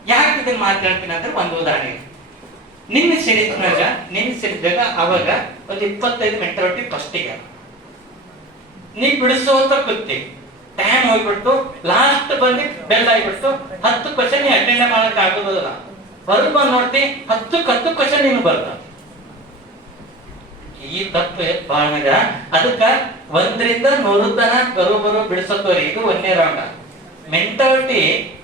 ಯಾಕೆ ಇದನ್ನ ಮಾತಾಡ್ತೀನಿ ಅಂದ್ರೆ ಒಂದು ಉದಾಹರಣೆ. ನಿನ್ನ ಸಿಡಿದಾಗ ನಿನ್ನ ಸಿಡಿದಾಗ ಅವಾಗ ಒಂದು ಇಪ್ಪತ್ತೈದು ಮೆಂಟಾಲಿಟಿ ಫಸ್ಟಿಗೆ ನೀ ಬಿಡಿಸೋತ ಕೂತಿ ಟೈಮ್ ಹೋಗ್ಬಿಟ್ಟು ಲಾಸ್ಟ್ ಬಂದು ಬೆಲ್ ಆಗಿಬಿಟ್ಟು ಹತ್ತು ಕ್ವಶನ್ ನೀ ಅಟೆಂಡ್ ಮಾಡಕ್ ಆಗೋದಿಲ್ಲ. ಹೊರಗೆ ಬಂದು ನೋಡ್ತಿ, ಹತ್ತು ಹತ್ತು ಕ್ವಶನ್ ನಿಮ್ಗೆ ಬರ್ತ ಈ ತಪ್ಪು ಬಾಳ ಅದಕ್ಕ ಒಂದ್ರಿಂದ ನೂರು ತನ ಬರೋ ಬರು ಬಿಡಿಸತ್ತೋರಿ ಇದು ಒಂದೇ ರೌಂಡ್ ಮೆಂಟಾಲಿಟಿ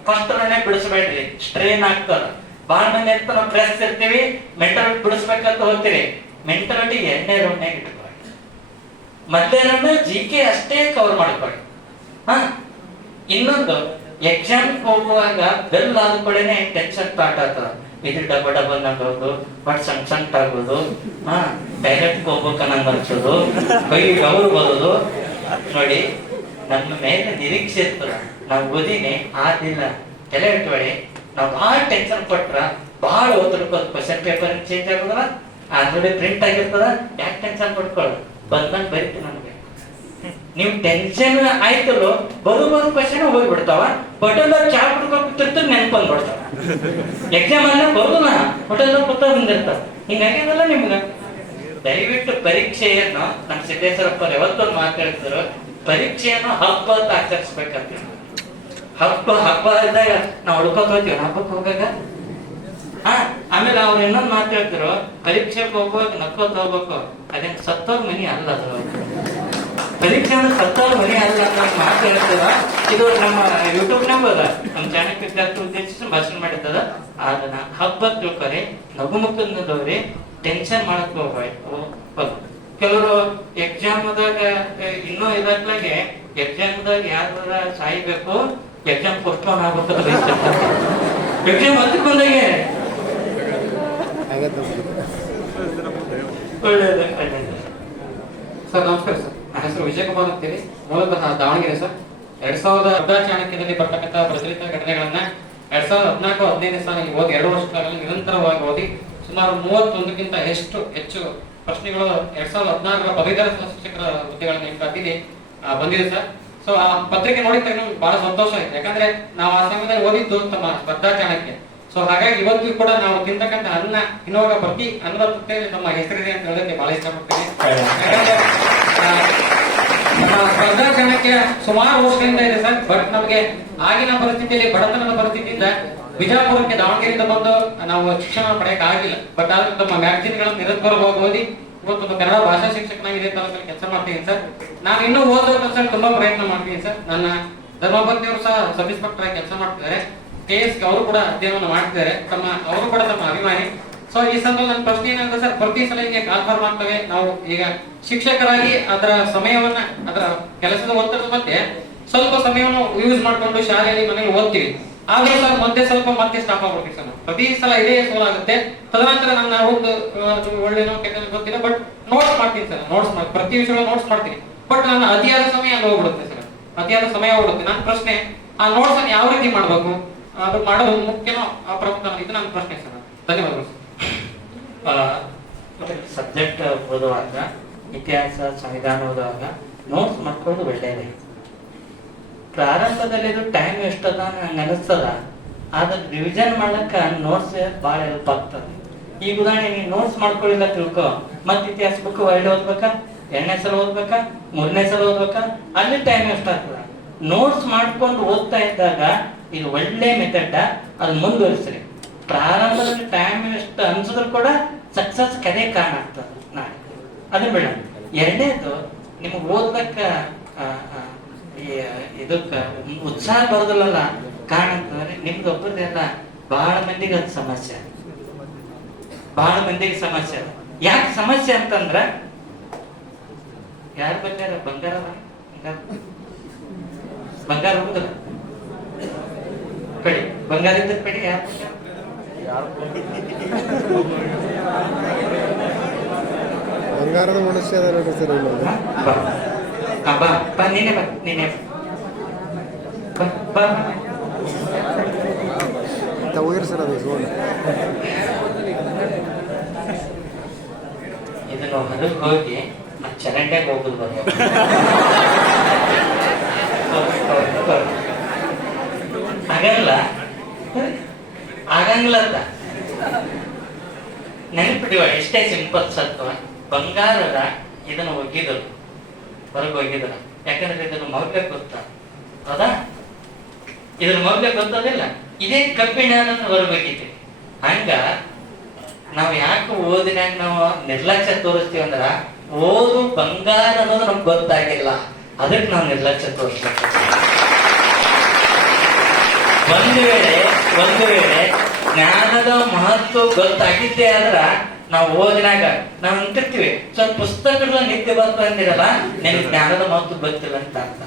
ಫಸ್ಟ್ ರೌಂಡ್ ಬಿಡಿಸ್ಬೇಡ್ರಿ. ಸ್ಟ್ರೈನ್ ಆಗ್ತದ. ಬಾಳ ಮಂದಿ ಅಂತ ನಾವು ಪ್ರೆಸ್ ಇರ್ತೀವಿ ಮೆಂಟಾಲಿಟಿ ಬಿಡಿಸ್ಬೇಕಂತ ಹೋಗ್ತೀರಿ. ಮೆಂಟಾಲಿಟಿ ಎರಡನೇ ರೌಂಡ್ನಾಗ ಇಟ್ಕೊಳ್ಳಿ. ಮೊದಲನೇ ರೌಂಡ್ ಜಿ ಕೆ ಅಷ್ಟೇ ಕವರ್ ಮಾಡ್ಕೊಳ್ಳಿ. ಹಾ. ಇನ್ನೊಂದು, ಎಕ್ಸಾಮ್ ಹೋಗುವಾಗ ಬೆಲ್ ಆದ ಕೂಡಲೇ ಟೆನ್ಷನ್ ಸ್ಟಾರ್ಟ್ ಆಗ್ತದ ಇದು ಡಬ ಡಬಲ್ ಆಗೋದು ಬಟ್ ಸಣ್ಣ ಸಣ್ಣ ಆಗೋದು ಹಾ. ಡೈರೆಕ್ಟ್ ಹೋಗ್ಬೇಕು ನಂಗೆ ಅನ್ಸೋದು. ಕೈ ಗೌರು ಬರೋದು. ನೋಡಿ, ನಮ್ಮ ಮೇಲೆ ನಿರೀಕ್ಷೆ ಇರ್ತದ ನಾವು ಓದಿನಿ, ಆದಿಲ್ಲ. ತಲೆ ಇಟ್ಕೊಳ್ಳಿ ನಾವು ಭಾಳ ಟೆನ್ಷನ್ ಕೊಟ್ರ ಭಾಳ ಓದ್ತಿರ್ಬೋದು ಕ್ವಶನ್ ಪೇಪರ್ ಚೇಂಜ್ ಆಗೋದಲ್ಲ? ಆಲ್ರೆಡಿ ಪ್ರಿಂಟ್ ಆಗಿರ್ತದ? ಯಾಕೆ ಟೆನ್ಷನ್ ಪಡ್ಕೊಳ್ಳೋದು ಬಂದಂಗೆ ಬರೀತು ನಮಗೆ. ನೀವು ಟೆನ್ಷನ್ ಆಯ್ತಲ್ಲೋ, ಬರು ಬರು ಕ್ವಶನ್ ಹೋಗ್ಬಿಡ್ತಾವ. ಹೋಟೆಲ್ ಚಾ ಕುಡ್ಕೊಂಡ್ ಕೂತಿರ್ತಾರೆ ಬಂದ್ಬಿಡ್ತಾವ ಎಕ್ಸಾಮ್ ಅಲ್ಲ ಬರುದಿಲ್ಲ ಹೋಟೆಲ್ ಕೂತ ಬಂದಿರ್ತಾವ ಹಿಂಗಾಗಿ ಅದೆಲ್ಲ ನಿಮ್ಗ. ದಯವಿಟ್ಟು ಪರೀಕ್ಷೆಯನ್ನು ನಮ್ಮ ಸಿದ್ದೇಶ್ವರಪ್ಪ ಯಾವತ್ತೊಂದು ಮಾತಾಡ್ತಿದ್ರು ಪರೀಕ್ಷೆಯನ್ನು ಹಬ್ಬ ಅಂತ ಆಚರಿಸ್ಬೇಕಂತ. ಹಬ್ಬ ಹಬ್ಬ ಇದ್ದಾಗ ನಾವು ಹುಡ್ಕೋತ ಹೋಗ್ತೀವಿ. ಹಬ್ಬಕ್ಕೆ ಹೋಗಾಗ ಹಾ, ಆಮೇಲೆ ಅವ್ರು ಇನ್ನೊಂದು ಮಾತಾಡ್ತಿರು ಪರೀಕ್ಷೆಗೆ ಹೋಗ್ಬೇಕು, ನಕ್ಕೋತ ಹೋಗ್ಬೇಕು. ಅದೇನ್ ಸತ್ತೋಗ ಮನಿ ಅಲ್ಲ ಅದು. ಪರೀಕ್ಷೆ ಅಂದ್ರೆ ಮನೆ ಅಲ್ಲ ಅಂತ ಮಾತು ಹೇಳ್ತದ ಇದು ನಮ್ಮ ಯೂಟ್ಯೂಬ್ ನಂಬರ್. ನಮ್ಮ ಚಾಣಕ್ಯ ವಿದ್ಯಾರ್ಥಿ ಉದ್ದೇಶಿಸಿ ಭಾಷಣ ಮಾಡಿದ್ದದ. ಹಬ್ಬದ ಹಬ್ಬ ನಗು ನಗುಮುಖದವ್ರಿ ಟೆನ್ಷನ್ ಮಾಡಕ್ ಹೋಗ್ಬೇಕು ಕೆಲವರು ಎಕ್ಸಾಮ್ದಾಗ ಇನ್ನೂ ಇದಾಗ್ಲಾಗೆ ಎಕ್ಸಾಮ್ದಾಗ ಯಾರ ಸಾಯ್ಬೇಕು ಎಕ್ಸಾಮ್ ಪೋಸ್ಟ್ಪೋನ್ ಆಗುತ್ತೆ ಎಕ್ಸಾಮ್ ಹತ್ತಕ್ಕೆ ಬಂದಾಗೆ. ಒಳ್ಳೇದು ಒಳ್ಳೇದು. ಸರ್ ನಮಸ್ಕಾರ ಸರ್. ಹೆಸರು ವಿಜಯಕುಮಾರ್ ಅಂತೇಳಿ ಮೂಲತಃ ದಾವಣಗೆರೆ, ಸರ್. ಎರಡ್ ಸಾವಿರದ ಅರ್ಧ ಚಾಣಕ್ಯದಲ್ಲಿ ಬರ್ತಕ್ಕಂಥ ಪ್ರಚಲಿತ ಘಟನೆಗಳನ್ನ ಎರಡ್ ಸಾವಿರದ ಹದಿನಾಲ್ಕು ಹದಿನೈದನೇ ಸಾಲಿಗೆ ಓದಿ, ಎರಡು ವರ್ಷಗಳಲ್ಲಿ ನಿರಂತರವಾಗಿ ಓದಿ, ಸುಮಾರು ಮೂವತ್ತೊಂದಕ್ಕಿಂತ ಎಷ್ಟು ಹೆಚ್ಚು ಪ್ರಶ್ನೆಗಳು ಎರಡ್ ಸಾವಿರದ ಹದಿನಾಲ್ಕರ ಪದವೀಧರ ಶಿಕ್ಷಕರ ಹುದ್ದೆಗಳ ನೇಮಕಾತಿಲಿ ಬಂದಿದೆ, ಸರ್. ಸೊ ಆ ಪತ್ರಿಕೆ ನೋಡಿದ ತಕ್ಷಣ ಬಹಳ ಸಂತೋಷ ಆಯ್ತು. ಯಾಕಂದ್ರೆ ನಾವು ಆ ಸಮಯದಲ್ಲಿ ಓದಿದ್ದು ತಮ್ಮ ಸ್ಪರ್ಧಾ ಚಾಣಕ್ಯ. ಸೊ ಹಾಗಾಗಿ ಇವತ್ತು ಕೂಡ ನಾವು ತಿಂತಕ್ಕಂಥ ಅನ್ನ ಇನ್ನೋಗ ಪ್ರತಿ ಅನ್ನದ ಪ್ರತಿ ನಮ್ಮ ಹೆಸರಿದೆ ಅಂತ ಹೇಳೋದಕ್ಕೆ ಬಹಳ ಇಷ್ಟಪಡ್ತೇನೆ. ಚಾಣಕ್ಯ ಸುಮಾರು ವರ್ಷಗಳಿಂದ ಇದೆ ಸರ್. ಬಟ್ ನಮಗೆ ಆಗಿನ ಪರಿಸ್ಥಿತಿಯಲ್ಲಿ, ಬಡತನದ ಪರಿಸ್ಥಿತಿಯಿಂದ ಬಿಜಾಪುರಕ್ಕೆ ದಾವಣಗೆರೆಯಿಂದ ಬಂದು ನಾವು ಶಿಕ್ಷಣ ಪಡೆಯಕ್ಕೆ ಆಗಿಲ್ಲ. ಬಟ್ ಆದ್ರೆ ನಮ್ಮ ಮ್ಯಾಗಜಿನ್ಗಳನ್ನು ನಿರಂತರವಾಗಿ ಓದಿ ಇವತ್ತು ಕನ್ನಡ ಭಾಷಾ ಶಿಕ್ಷಕನಾಗಿದೆ ಅಂತ ಕೆಲಸ ಮಾಡ್ತೀನಿ ಸರ್. ನಾನು ಇನ್ನೂ ಓದೋಕೆ ಸರ್ ತುಂಬಾ ಪ್ರಯತ್ನ ಮಾಡ್ತೀನಿ ಸರ್. ನನ್ನ ಧರ್ಮಪತ್ನಿಯವರು ಸಹ ಸಬ್ ಇನ್ಸ್ಪೆಕ್ಟರ್ ಆಗಿ ಕೆಲಸ ಮಾಡ್ತಿದ್ದಾರೆ. ಕೆ ಎಸ್ ಅವರು ಕೂಡ ಅಧ್ಯಯನವನ್ನು ಮಾಡ್ತಿದ್ದಾರೆ. ತಮ್ಮ, ಅವರು ಕೂಡ ತಮ್ಮ ಅಭಿಮಾನಿ. ಸೊ ಈ ಸಂದರ್ಭದಲ್ಲಿ ನನ್ನ ಪ್ರಶ್ನೆ ಏನಂದ್ರೆ ಸರ್, ಪ್ರತಿ ಸಲ ಹಿಂಗೆ ಮಾಡ್ತವೆ ನಾವು ಈಗ ಶಿಕ್ಷಕರಾಗಿ ಅದರ ಸಮಯವನ್ನ, ಅದರ ಕೆಲಸದ ಒತ್ತಡದ ಮತ್ತೆ ಸ್ವಲ್ಪ ಸಮಯವನ್ನು ಯೂಸ್ ಮಾಡ್ಕೊಂಡು ಶಾಲೆಯಲ್ಲಿ ಮನೇಲಿ ಓದ್ತೀವಿ. ಆದ್ರೆ ಸರ್, ಮತ್ತೆ ಸ್ವಲ್ಪ ಮತ್ತೆ ಸ್ಟಾಪ್ ಆಗ್ಬಿಡ್ತೀವಿ ಸರ್ ಪ್ರತಿ ಸಲ ಇದೇ ಸೋಲಾಗುತ್ತೆ ತದನಂತರ ನನ್ನ ಒಂದು ಒಳ್ಳೆನೋ ಕೆಟ್ಟ ಗೊತ್ತಿಲ್ಲ ಬಟ್ ನೋಟ್ಸ್ ಮಾಡ್ತೀನಿ ಸರ್. ನೋಟ್ಸ್ ಮಾಡಿ, ಪ್ರತಿ ವಿಷಯಗಳು ನೋಟ್ಸ್ ಮಾಡ್ತೀನಿ. ಬಟ್ ನನ್ನ ಅತಿಯಾದ ಸಮಯ ಅಲ್ಲಿ ಹೋಗ್ಬಿಡುತ್ತೆ ಸರ್. ಅತಿಯಾದ ಸಮಯ ಹೋಗ್ಬಿಡುತ್ತೆ. ನನ್ನ ಪ್ರಶ್ನೆ, ಆ ನೋಟ್ಸ್ ಅನ್ನು ಯಾವ ರೀತಿ ಮಾಡ್ಬೇಕು? ಅದು ಮಾಡೋದು ಮುಖ್ಯನೋ ಅಪ್ರಮುಖ ಇದು ನನ್ನ ಪ್ರಶ್ನೆ ಸರ್. ಧನ್ಯವಾದಗಳು ಸಬ್ಜೆಕ್ಟ್ ಓದುವಾಗ, ಇತಿಹಾಸ, ಸಂವಿಧಾನ ಓದುವಾಗ ನೋಟ್ಸ್ ಮಾಡ್ಕೊಂಡು ಒಳ್ಳೆಯದೇ. ಪ್ರಾರಂಭದಲ್ಲಿ ಇದು ಟೈಮ್ ಎಷ್ಟದ ನಂಗೆ ಅನಿಸ್ತದ, ಆದ್ರೆ ರಿವಿಷನ್ ಮಾಡಕ್ಕ ನೋಟ್ಸ್ ಭಾಳ ಹೆಲ್ಪ್ ಆಗ್ತದೆ. ಈಗ ಉದಾಹರಣೆ ನೀನು ನೋಟ್ಸ್ ಮಾಡ್ಕೊಳ್ಳಿಲ್ಲ ತಿಳ್ಕೊ, ಮತ್ತೆ ಇತಿಹಾಸ ಬುಕ್ ವರ್ಲ್ಡ್ ಓದ್ಬೇಕಾ? ಎರಡನೇ ಸಲ ಓದ್ಬೇಕಾ? ಮೂರನೇ ಸಲ ಓದ್ಬೇಕಾ? ಅಲ್ಲಿ ಟೈಮ್ ಎಷ್ಟಾಗ್ತದ ನೋಟ್ಸ್ ಮಾಡ್ಕೊಂಡು ಓದ್ತಾ ಇದ್ದಾಗ ಇದು ಒಳ್ಳೆ ಮೆಥಡ್ ಅದು ಮುಂದುವರಿಸ್ರಿ. ಪ್ರಾರಂಭದಲ್ಲಿ ಟೈಮ್ ಎಷ್ಟು ಅನ್ಸಿದ್ರು ಕೂಡ ಸಕ್ಸಸ್ ಕದೇ ಕಾರಣ ಆಗ್ತದೆ ನಾಳೆ. ಅದು ಬೇಡ ಎರಡನೇದು, ನಿಮಗೆ ಓದ್ಬೇಕ ಇದಕ್ಕ ಉತ್ಸಾಹ ಬರೋದಿಲ್ಲಲ್ಲ? ಕಾರಣ ಅಂತಂದ್ರೆ ನಿಮ್ದು ಒಬ್ಬರದೆಲ್ಲ ಬಹಳ ಮಂದಿಗೆ ಅದು ಸಮಸ್ಯೆ. ಬಹಳ ಮಂದಿಗೆ ಸಮಸ್ಯೆ ಅದ. ಯಾಕೆ ಸಮಸ್ಯೆ ಅಂತಂದ್ರ, ಯಾರ ಬಂಗಾರ ಬಂಗಾರ? ಬಂಗಾರ? ಬಂಗಾರ ಹೋಗುದಿಲ್ಲ. ಕಡಿ ಬಂಗಾರ ಇದ್ದ ಕಡಿ ಯಾರು? ಬಂಗಾರದ ಮನುಷ್ಯ ಅದ ನೋಡಿ ಸರ್ ಬಾ. ನೀನೆ ಬಾ ನೀನೆ ಬಾ. ತಗೋರಿ ಸರ್ ಅದು ಸೋನ್. ಇದನ್ನು ಹೊರಗೆ ಹೋಗಿ ಚರಂಡಿಯಾಗ ಚರಂಡ್ಯಾಗ ಹೋಗುದು ಬರೋ ಆಗಲ್ಲ ಆಗಂಗಿಲ್ಲ ಅಂತ ನೆನಪಿಡಿವ ಎಷ್ಟೇ ಸಿಂಪಲ್ ಸತ್ವ ಬಂಗಾರದ ಇದನ್ನು ಒಗ್ಗಿದರು ಹೊರಗೆ ಒಗ್ಗಿದ್ರ ಯಾಕಂದ್ರೆ ಇದನ್ನು ಮೌಲ್ಯ ಗೊತ್ತ. ಹೌದಾ? ಇದ್ರ ಮೌಲ್ಯ ಗೊತ್ತದಿಲ್ಲ. ಇದೇ ಕಬ್ಬಿಣ ಅಂತ ಒಗ್ಗಿದ್ವಿ ಹಂಗ ನಾವು ಯಾಕೆ ಓದಿನಾಗ ನಾವು ನಿರ್ಲಕ್ಷ್ಯ ತೋರಿಸ್ತೀವಿ ಅಂದ್ರ, ಓದು ಬಂಗಾರ ಅನ್ನೋದು ನಮ್ಗೆ ಗೊತ್ತಾಗಿಲ್ಲ. ಅದಕ್ಕೆ ನಾವು ನಿರ್ಲಕ್ಷ್ಯ ತೋರಿಸ್ಬೇಕು. ಒಂದು ವೇಳೆ ಒಂದು ವೇಳೆ ಜ್ಞಾನದ ಮಹತ್ವ ಗೊತ್ತಾಗಿದ್ದೇ ಆದ್ರ ನಾವು ಓದಿನಾಗ ನಾವು ಅಂತಿರ್ತೀವಿ ಸ್ವಲ್ಪ ಪುಸ್ತಕಗಳ ನಿದ್ದೆ ಬಂತು ಅಂದಿರಲ್ಲ ನಿನ್ ಜ್ಞಾನದ ಮಹತ್ವ ಗೊತ್ತಿಲ್ಲ ಅಂತ ಅರ್ಥ.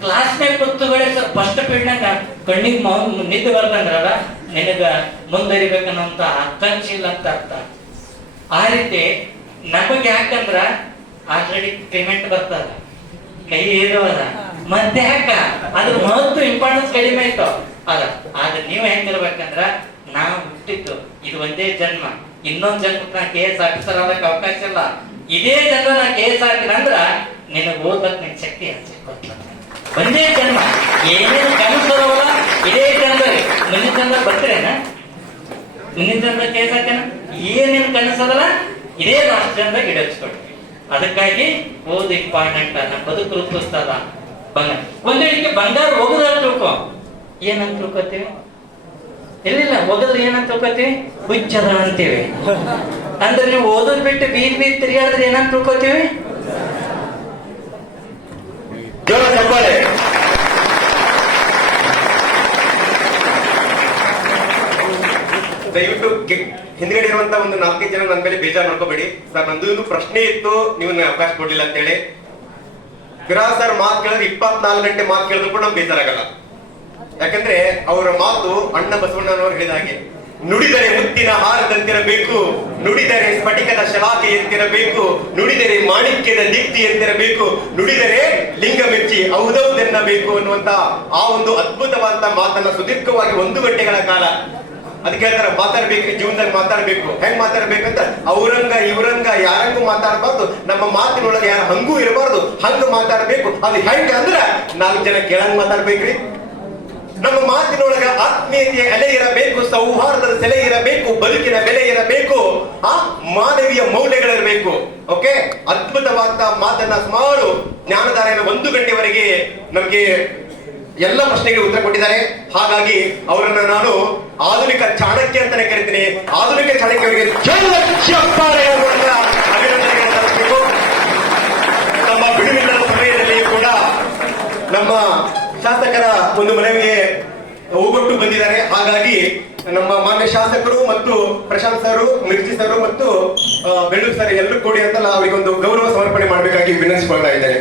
ಕ್ಲಾಸ್ನಾಗ ಕೂತುಗಳೇ ಸರ್ ಫಸ್ಟ್ ಪೀಡ್ನಾಗ ಕಣ್ಣಿಗೆ ನಿದ್ದೆ ಬರ್ತಂದ್ರಲ್ಲ ನಿನಗ ಮುಂದರಿಬೇಕನ್ನೋಂತ ಆಕಾಂಕ್ಷೆ ಇಲ್ಲ ಅಂತ ಅರ್ಥ. ಆ ರೀತಿ ನಮಗೆ ಯಾಕಂದ್ರ ಆಲ್ರೆಡಿ ಪೇಮೆಂಟ್ ಬರ್ತದ. ಕೈ ಅಲ್ಲ ಮತ್ತೆ ಯಾಕ? ಅದ್ರ ಮಹತ್ವ ಇಂಪಾರ್ಟೆನ್ಸ್ ಕಡಿಮೆ ಆಯ್ತು. ಅದ ಆದ್ರೆ ನೀವು ಹೆಂಗಿರ್ಬೇಕಂದ್ರ ನಾವು ಹುಟ್ಟಿದ್ದು ಇದು ಒಂದೇ ಜನ್ಮ. ಇನ್ನೊಂದ್ ಜನ್ಮಕ್ಕೆ ನಾ ಕೇಸ್ ಎಸ್ ಆಗಕ್ಕೆ ಅವಕಾಶ ಇಲ್ಲ. ಇದೇ ಜನ್ಮ ನಾ ಕೆ ಎಸ್ ಹಾಕಿನಂದ್ರ ನಿನಗೆ ಓದಕ್ ನಿನ್ ಶಕ್ತಿ ಹಂಚಿಕೊಟ್ಲ ಒಂದೇ ಜನ್ಮ. ಏನೇನು ಕನಸಲ್ಲ ಇದೇ ಜನ್ಮದಲ್ಲಿ ಮುಂದಿನ ಜನ್ಮ ಬರ್ತೀರೇನ? ಮುಂದಿನ ಜನ್ಮ ಕೇಸ್ ಹಾಕೇನ ಏನೇನು ಕನಸದಲ್ಲ ಇದೇ ಲಾಸ್ಟ್ ಜನ್ಮದಾಗ ಗಿಡಚ್ಕೊಡ್ತೀವಿ ಅದಕ್ಕಾಗಿ ಓದ್ ಇಂಪಾರ್ಟೆಂಟ್ ನಮ್ಮ ಬದುಕು ರೂಪಿಸ್ತದ. ಬಂಗಾರ ಒಂದು ವೇಳೆಗೆ ಬಂಗಾರ ಏನಂತ ತಿಳ್ಕೊತೀವಿ? ಎಲ್ಲಿಲ್ಲ ಒಗದ್ರೆ ಏನಂತ ತಿಳ್ಕೊತೀವಿ? ಹುಚ್ಚದ ಅಂತೀವಿ. ಅಂದ್ರೆ ನೀವು ಓದೋದ್ ಬಿಟ್ಟು ಬೀದ್ ಬೀದ್ ತಿರುಗಾಡಿದ್ರೆ ಏನಂತ ತಿಳ್ಕೊತೀವಿ? ದಯವಿಟ್ಟು ಹಿಂದ್ಗಡೆ ಇರುವಂತ ಒಂದು ನಾಲ್ಕೈದು ಜನ ನನ್ನ ಮೇಲೆ ಬೇಜಾರು ಮಾಡ್ಕೋಬೇಡಿ. ಸರ್, ನಂದು ಇನ್ನು ಪ್ರಶ್ನೆ ಇತ್ತು, ನೀವು ಅವಕಾಶ ಕೊಡ್ಲಿಲ್ಲ ಅಂತ ಹೇಳಿ ವಿರಾ ಸರ್ ಮಾತು ಕೇಳಿದ್ರೆ ಇಪ್ಪತ್ನಾಲ್ಕು ಗಂಟೆ ಮಾತು ಕೇಳಿದ್ರು ಕೂಡ ನಮ್ಗೆ ಬೇಜಾರಾಗಲ್ಲ. ಯಾಕಂದ್ರೆ ಅವರ ಮಾತು ಅಣ್ಣ ಬಸವಣ್ಣನವರು ಹೇಳಿದ ಹಾಗೆ, ನುಡಿದರೆ ಮುತ್ತಿನ ಹಾರದಂತಿರಬೇಕು, ನುಡಿದರೆ ಸ್ಫಟಿಕದ ಶಲಾಕೆಯಂತಿರಬೇಕು, ನುಡಿದರೆ ಮಾಣಿಕ್ಯದ ದೀಪ್ತಿಯಂತಿರಬೇಕು, ನುಡಿದರೆ ಲಿಂಗ ಮೆಚ್ಚಿ ಔದೌದೆನ್ನಬೇಕು ಅನ್ನುವಂತ ಆ ಒಂದು ಅದ್ಭುತವಾದ ಮಾತನ್ನ ಸುದೀರ್ಘವಾಗಿ ಒಂದು ಗಂಟೆಗಳ ಕಾಲ ಅದಕ್ಕೆ ಹೇಳ್ತಾರೆ, ಮಾತಾಡ್ಬೇಕು, ಜೀವನದಲ್ಲಿ ಮಾತಾಡ್ಬೇಕು. ಹೆಂಗ್ ಮಾತಾಡ್ಬೇಕಂತ ಅವರಂಗ ಇವರಂಗ, ಯಾರಂಗೂ ಮಾತಾಡಬಾರ್ದು. ನಮ್ಮ ಮಾತಿನೊಳಗೆ ಯಾರ ಹಂಗೂ ಇರಬಾರ್ದು. ಹಂಗ ಮಾತಾಡ್ಬೇಕು. ಅದು ಹೆಂಗ ಅಂದ್ರ ನಾಲ್ಕು ಜನ ಕೇಳಂಗ್ ಮಾತಾಡ್ಬೇಕ್ರಿ. ನಮ್ಮ ಮಾತಿನೊಳಗ ಆತ್ಮೀಯತೆಯ ಎಲೆ ಇರಬೇಕು, ಸೌಹಾರ್ದದ ಸೆಲೆ ಇರಬೇಕು, ಬದುಕಿನ ಬೆಲೆ ಇರಬೇಕು, ಆ ಮಾನವೀಯ ಮೌಲ್ಯಗಳಿರಬೇಕು. ಓಕೆ? ಅದ್ಭುತವಾದ ಮಾತನ್ನ ಸುಮಾರು ಜ್ಞಾನಧಾರೆಯ ಒಂದು ಗಂಟೆವರೆಗೆ ನಮಗೆ ಎಲ್ಲ ಪ್ರಶ್ನೆಗೆ ಉತ್ತರ ಕೊಟ್ಟಿದ್ದಾರೆ. ಹಾಗಾಗಿ ಅವರನ್ನ ನಾನು ಆಧುನಿಕ ಚಾಣಕ್ಯ ಅಂತಾನೆ ಕರಿತೀನಿ. ಆಧುನಿಕ ಸಲ್ಲಿಸಬೇಕು. ನಮ್ಮ ಬಿಡುವಿಲ್ಲದ ಸಮಯದಲ್ಲಿ ಕೂಡ ನಮ್ಮ ಶಾಸಕರ ಒಂದು ಮನವಿಗೆ ಹೋಗೊಟ್ಟು ಬಂದಿದ್ದಾರೆ. ಹಾಗಾಗಿ ನಮ್ಮ ಮಾನ್ಯ ಶಾಸಕರು ಮತ್ತು ಪ್ರಶಾಂತ್ ಸರ್ ಮಿರ್ಚಿ ಸರ್ ಮತ್ತು ಬೆಳ್ಳೂರು ಸರ್ ಎಲ್ಲರೂ ಕೂಡಿ ಅಂತ ಅವರಿಗೆ ಒಂದು ಗೌರವ ಸಮರ್ಪಣೆ ಮಾಡಬೇಕಾಗಿ ವಿನಂತಿಸಿಕೊಳ್ತಾ ಇದ್ದೇನೆ.